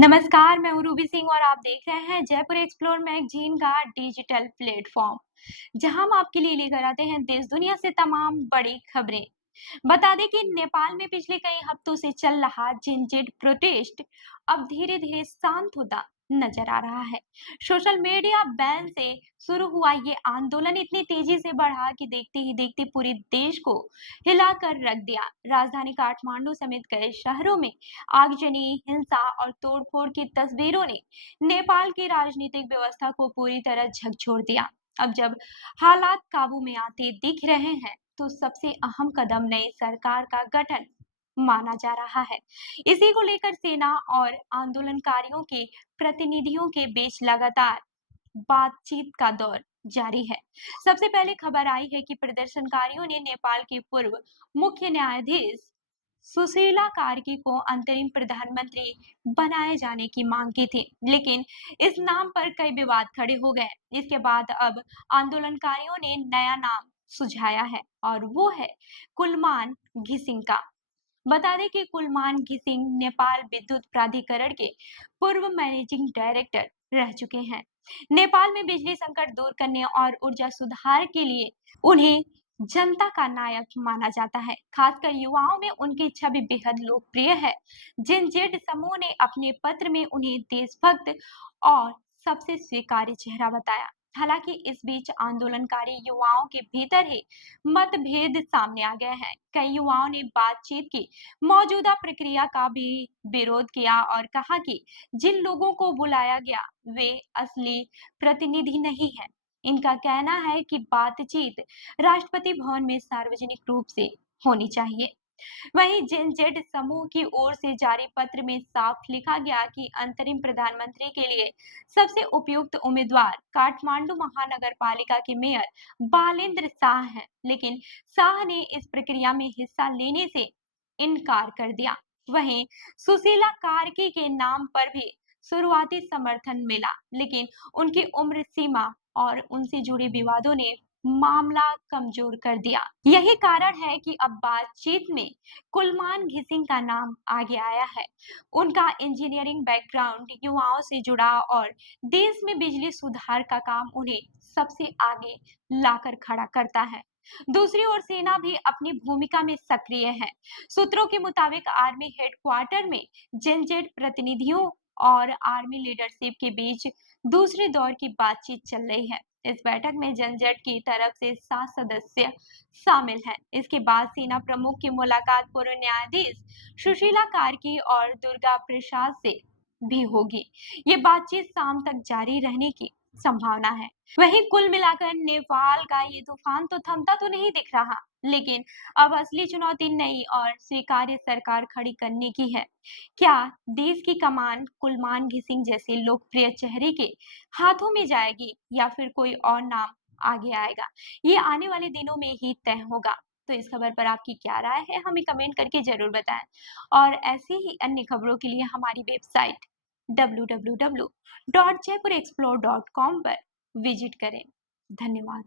नमस्कार, मैं हूँ रूबी सिंह और आप देख रहे हैं जयपुर एक्सप्लोर मैगजीन का डिजिटल प्लेटफॉर्म, जहां हम आपके लिए लेकर आते हैं देश दुनिया से तमाम बड़ी खबरें। बता दें कि नेपाल में पिछले कई हफ्तों से चल रहा जिनजिट प्रोटेस्ट अब धीरे धीरे शांत होता नजर आ रहा है। सोशल मीडिया बैन से शुरू हुआ ये आंदोलन इतनी तेजी से बढ़ा कि देखते ही देखते पूरे देश को हिलाकर रख दिया। राजधानी काठमांडू समेत कई शहरों में आगजनी, हिंसा और तोड़फोड़ की तस्वीरों ने नेपाल की राजनीतिक व्यवस्था को पूरी तरह झकझोर दिया। अब जब हालात काबू में आते दिख रहे हैं, तो सबसे अहम कदम नई सरकार का गठन माना जा रहा है। इसी को लेकर सेना और आंदोलनकारियों के प्रतिनिधियों के बीच लगातार बातचीत का दौर जारी है। सबसे पहले खबर आई है कि प्रदर्शनकारियों ने नेपाल के पूर्व मुख्य न्यायाधीश सुशीला कार्की को अंतरिम प्रधानमंत्री बनाए जाने की मांग की थी, लेकिन इस नाम पर कई विवाद खड़े हो गए। इसके बाद अब आंदोलनकारियों ने नया नाम सुझाया है और वो है कुलमान घिसिंग। बता दें कि कुलमान घिसिंग नेपाल विद्युत प्राधिकरण के पूर्व मैनेजिंग डायरेक्टर रह चुके हैं। नेपाल में बिजली संकट दूर करने और ऊर्जा सुधार के लिए उन्हें जनता का नायक माना जाता है। खासकर युवाओं में उनकी छवि बेहद लोकप्रिय है। जिनजेड समूह ने अपने पत्र में उन्हें देशभक्त और सबसे स्वीकार्य चेहरा बताया। हालांकि इस बीच आंदोलनकारी युवाओं के भीतर ही मतभेद सामने आ गए हैं। कई युवाओं ने बातचीत की मौजूदा प्रक्रिया का भी विरोध किया और कहा कि जिन लोगों को बुलाया गया वे असली प्रतिनिधि नहीं हैं। इनका कहना है कि बातचीत राष्ट्रपति भवन में सार्वजनिक रूप से होनी चाहिए। वहीं जेनजेड समूह की ओर से जारी पत्र में साफ लिखा गया कि अंतरिम प्रधानमंत्री के लिए सबसे उपयुक्त उम्मीदवार काठमांडू महानगर पालिका के मेयर बालेंद्र शाह हैं, लेकिन शाह ने इस प्रक्रिया में हिस्सा लेने से इनकार कर दिया। वहीं सुशीला कार्की के नाम पर भी शुरुआती समर्थन मिला, लेकिन उनकी उम्र सीमा और उनसे जुड़े विवादों ने मामला कमजोर कर दिया। यही कारण है कि अब बातचीत में कुलमान घिसिंग का नाम आगे आया है। उनका इंजीनियरिंग बैकग्राउंड, युवाओं से जुड़ा और देश में बिजली सुधार का काम उन्हें सबसे आगे लाकर खड़ा करता है। दूसरी ओर सेना भी अपनी भूमिका में सक्रिय है। सूत्रों के मुताबिक आर्मी हेडक्वार्टर में जेनजेड प्रतिनिधियों और आर्मी लीडरशिप के बीच दूसरे दौर की बातचीत चल रही है। इस बैठक में जेनजेड की तरफ से 7 सदस्य शामिल हैं। इसके बाद सेना प्रमुख की मुलाकात पूर्व न्यायाधीश सुशीला कार्की और दुर्गा प्रसाद से भी होगी। ये बातचीत शाम तक जारी रहने की संभावना है। वहीं कुल मिलाकर नेपाल का ये तूफान तो थमता तो नहीं दिख रहा, लेकिन अब असली चुनौती नई और स्वीकार्य सरकार खड़ी करने की है। क्या देश की कमान कुलमान घिसिंग जैसे लोकप्रिय चेहरे के हाथों में जाएगी या फिर कोई और नाम आगे आएगा? ये आने वाले दिनों में ही तय होगा। तो इस खबर पर आपकी क्या राय है, हमें कमेंट करके जरूर बताएं। और ऐसी ही अन्य खबरों के लिए हमारी वेबसाइट www.jaipurexplore.com पर विजिट करें। धन्यवाद।